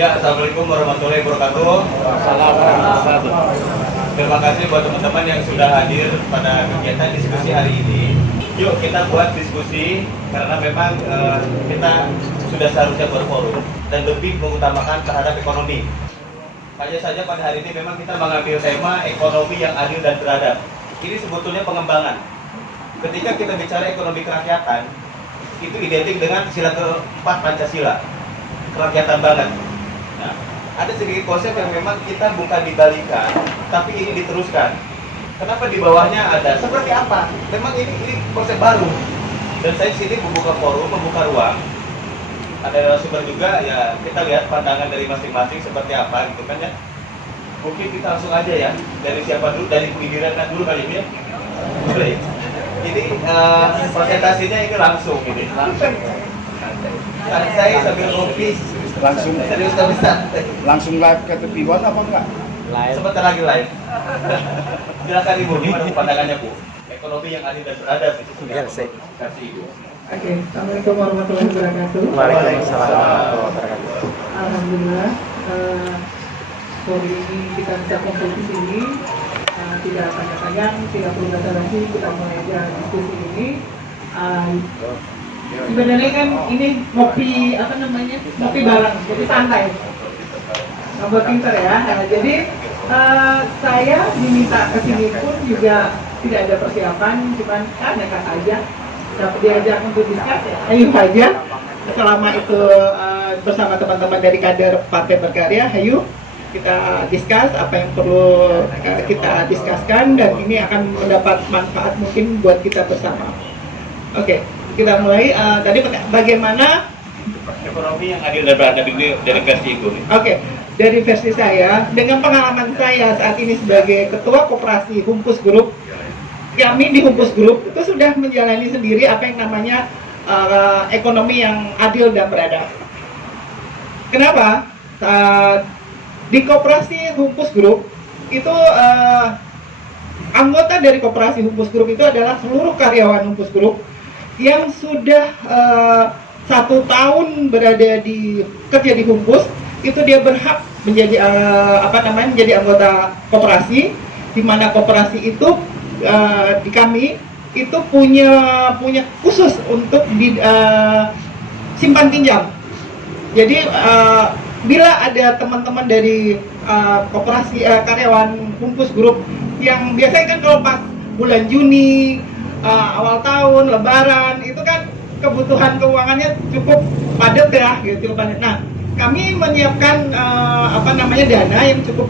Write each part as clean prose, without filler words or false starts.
Ya, Assalamualaikum warahmatullahi wabarakatuh. Terima kasih buat teman-teman yang sudah hadir pada kegiatan diskusi hari ini. Yuk kita buat diskusi karena memang kita sudah seharusnya berforum dan lebih mengutamakan terhadap ekonomi. Hanya saja pada hari ini memang kita mengambil tema ekonomi yang adil dan beradab. Ini sebetulnya pengembangan. Ketika kita bicara ekonomi kerakyatan, itu identik dengan sila keempat Pancasila, kerakyatan banget. Nah, ada sedikit konsep yang memang kita bukan dibalikan, tapi ini diteruskan. Kenapa di bawahnya ada? Seperti apa? Memang ini konsep baru. Dan saya sini membuka forum, membuka ruang. Ada sumber juga, ya kita lihat pandangan dari masing-masing seperti apa gitu kan ya. Mungkin kita langsung aja ya. Dari siapa dulu? Dari pinggiran dulu kali ini ya. Boleh. Jadi presentasinya ini langsung ini. Langsung. Saya sambil kopi. Langsung Serius tapi santai. langsung live ke TV One apa enggak? Live. Sebentar lagi live. Silakan Ibu, gimana pandangannya Bu? Ekonomi yang adil dan beradab itu sudah kasih Ibu. Oke, Assalamualaikum warahmatullahi wabarakatuh. Waalaikumsalam warahmatullahi wabarakatuh. Alhamdulillah, hari ini kita bisa kumpul di sini. Tidak panjang-panjang, tidak perlu basa-basi, kita mulai aja diskusi ini. Sebenarnya kan ini ngopi ngopi bareng, jadi santai. Ngobrol pinter ya. Jadi saya diminta ke sini pun juga tidak ada persiapan, cuman nekat aja. Dapat diajak untuk diskus, ayo aja. Selama itu bersama teman-teman dari kader Partai Berkarya, ayo kita diskus apa yang perlu kita diskuskan dan ini akan mendapat manfaat mungkin buat kita bersama. Oke, kita mulai. Tadi bagaimana Ekonomi yang adil dan beradab ini dari versi Ibu. Oke, dari versi saya, dengan pengalaman saya saat ini sebagai Ketua Koperasi Humpus Group, kami di Humpus Group itu sudah menjalani sendiri apa yang namanya ekonomi yang adil dan beradab. Kenapa? Di Koperasi Humpus Group itu anggota dari Koperasi Humpus Group itu adalah seluruh karyawan Humpus Group yang sudah 1 tahun berada kerja di Humpus, itu dia berhak menjadi menjadi anggota koperasi, di mana koperasi itu di kami itu punya khusus untuk simpan pinjam. Jadi bila ada teman-teman dari koperasi karyawan Humpus Group yang biasanya kan kalau pas bulan Juni awal tahun Lebaran itu kan kebutuhan keuangannya cukup padat ya gitu. Nah, kami menyiapkan dana yang cukup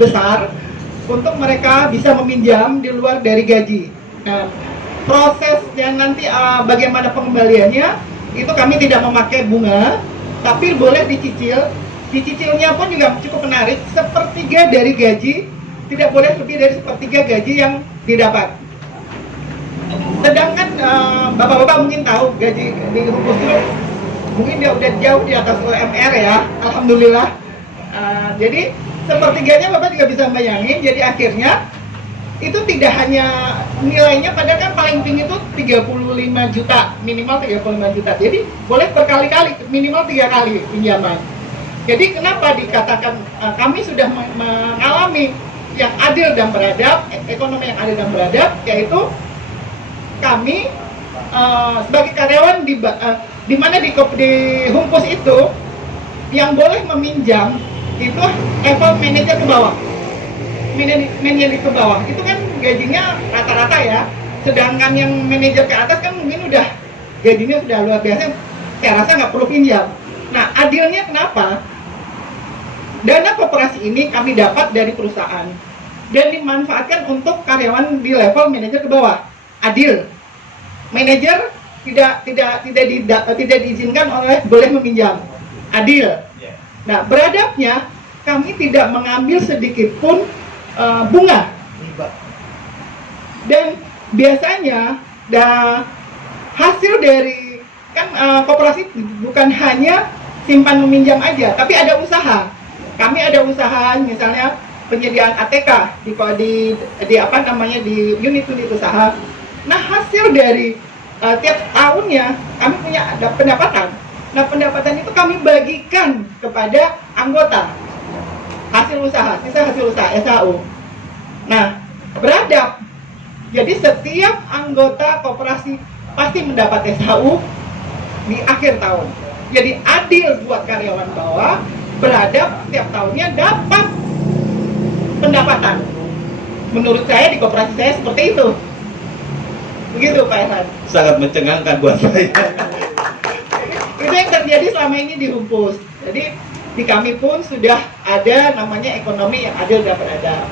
besar untuk mereka bisa meminjam di luar dari gaji. Nah, prosesnya nanti bagaimana pengembaliannya itu kami tidak memakai bunga, tapi boleh dicicil. Dicicilnya pun juga cukup menarik, sepertiga dari gaji, tidak boleh lebih dari sepertiga gaji yang didapat. Sedangkan bapak-bapak mungkin tahu gaji di Humpus Group mungkin dia udah jauh di atas UMR ya, alhamdulillah. Jadi sepertiganya bapak juga bisa bayangin. Jadi akhirnya itu tidak hanya nilainya, padahal kan paling tinggi itu 35 juta, minimal 35 juta. Jadi boleh berkali-kali, minimal 3 kali pinjaman. Jadi kenapa dikatakan kami sudah mengalami yang adil dan beradab, ekonomi yang adil dan beradab, yaitu kami sebagai karyawan di mana di Humpus itu yang boleh meminjam itu level manajer ke bawah. Manajer ke bawah itu kan gajinya rata-rata ya, sedangkan yang manajer ke atas kan mungkin udah gajinya sudah luar biasa, saya rasa nggak perlu pinjam. Nah, adilnya kenapa? Dana koperasi ini kami dapat dari perusahaan dan dimanfaatkan untuk karyawan di level manajer ke bawah. Adil. Manajer tidak diizinkan boleh meminjam. Adil. Nah, beradabnya kami tidak mengambil sedikit pun bunga. Dan biasanya hasil dari koperasi bukan hanya simpan meminjam aja, tapi ada usaha. Kami ada usaha misalnya penyediaan ATK di unit-unit usaha. Nah, hasil dari tiap tahunnya kami punya ada pendapatan. Nah, pendapatan itu kami bagikan kepada anggota hasil usaha, sisa hasil usaha SHU. Nah, beradab. Jadi setiap anggota koperasi pasti mendapat SHU di akhir tahun. Jadi adil buat karyawan bawah, beradab setiap tahunnya dapat pendapatan. Menurut saya di koperasi saya seperti itu. Begitu Pak Esan. Sangat mencengangkan buat saya. Itu yang terjadi selama ini di Humpus. Jadi di kami pun sudah ada namanya ekonomi yang adil dan beradab.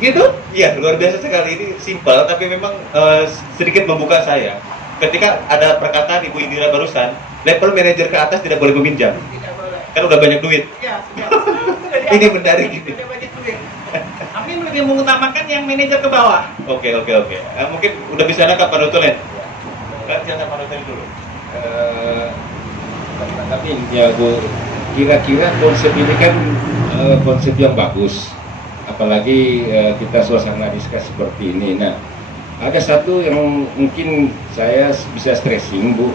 Gitu? Iya, luar biasa sekali. Ini simpel, tapi memang sedikit membuka saya. Ketika ada perkataan Ibu Indira barusan, level manajer ke atas tidak boleh meminjam. Tidak boleh. Kan udah banyak duit. Ya, sudah. Ini menarik ini. Sudah banyak duit. Kami lebih mengutamakan yang manajer ke bawah. Oke. Mungkin udah bisa nangkap Pak Nutulen? Silakan Pak Nutulen dulu. Tapi ya Bu, kira-kira konsep ini kan konsep yang bagus, apalagi kita suasana diskus seperti ini. Nah, ada satu yang mungkin saya bisa stressing Bu.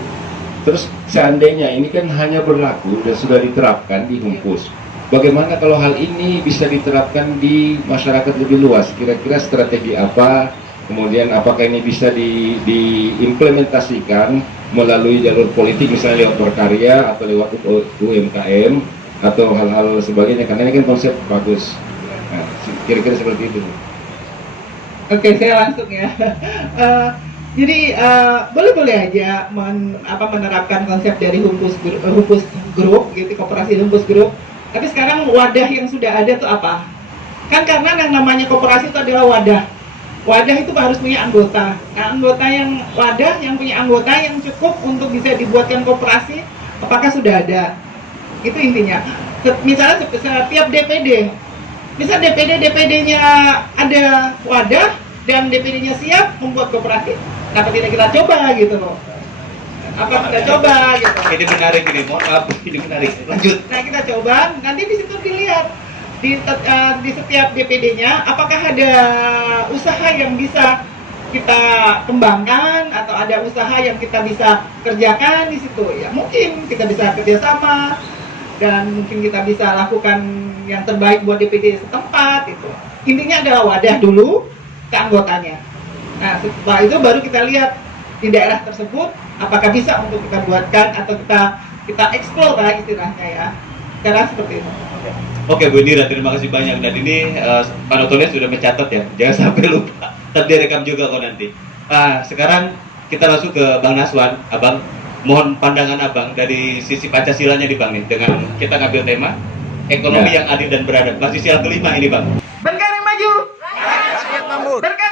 Terus seandainya ini kan hanya berlaku dan sudah diterapkan di Humpus, bagaimana kalau hal ini bisa diterapkan di masyarakat lebih luas? Kira-kira strategi apa? Kemudian apakah ini bisa diimplementasikan melalui jalur politik, misalnya lewat berkarya atau lewat UMKM atau hal-hal sebagainya? Karena ini kan konsep bagus. Nah, kira-kira seperti itu. Oke, saya langsung ya. Jadi boleh-boleh aja menerapkan konsep dari Humpus Group, gitu, koperasi Humpus Group. Tapi sekarang wadah yang sudah ada tuh apa? Kan karena yang namanya koperasi itu adalah wadah. Wadah itu harus punya anggota. Nah, wadah yang punya anggota yang cukup untuk bisa dibuatkan koperasi, apakah sudah ada? Itu intinya. Misalnya setiap DPD, bisa DPD-nya ada wadah dan DPD-nya siap membuat koperasi. Kenapa tidak kita coba gitu loh? Apa kita coba gitu? Ini menarik ini, mohon maaf, ini menarik. Lanjut. Nah, kita coba, nanti di situ dilihat di setiap DPD-nya apakah ada usaha yang bisa kita kembangkan atau ada usaha yang kita bisa kerjakan di situ. Ya mungkin kita bisa kerjasama dan mungkin kita bisa lakukan yang terbaik buat DPD setempat itu. Intinya adalah wadah dulu ke anggotanya. Nah, setelah itu baru kita lihat di daerah tersebut apakah bisa untuk kita buatkan atau kita explore lah istilahnya ya. Sekarang seperti itu. Oke Bu Indira, terima kasih banyak. Dan ini Pak Nutulen sudah mencatat ya, jangan sampai lupa. Tapi direkam juga kok nanti. Sekarang kita langsung ke Bang Naswan. Abang, mohon pandangan Abang dari sisi Pancasilanya nih Bang nih. Dengan kita ngambil tema ekonomi yang adil dan beradab. Masih sila kelima ini Bang. Berkarya maju. Berkarya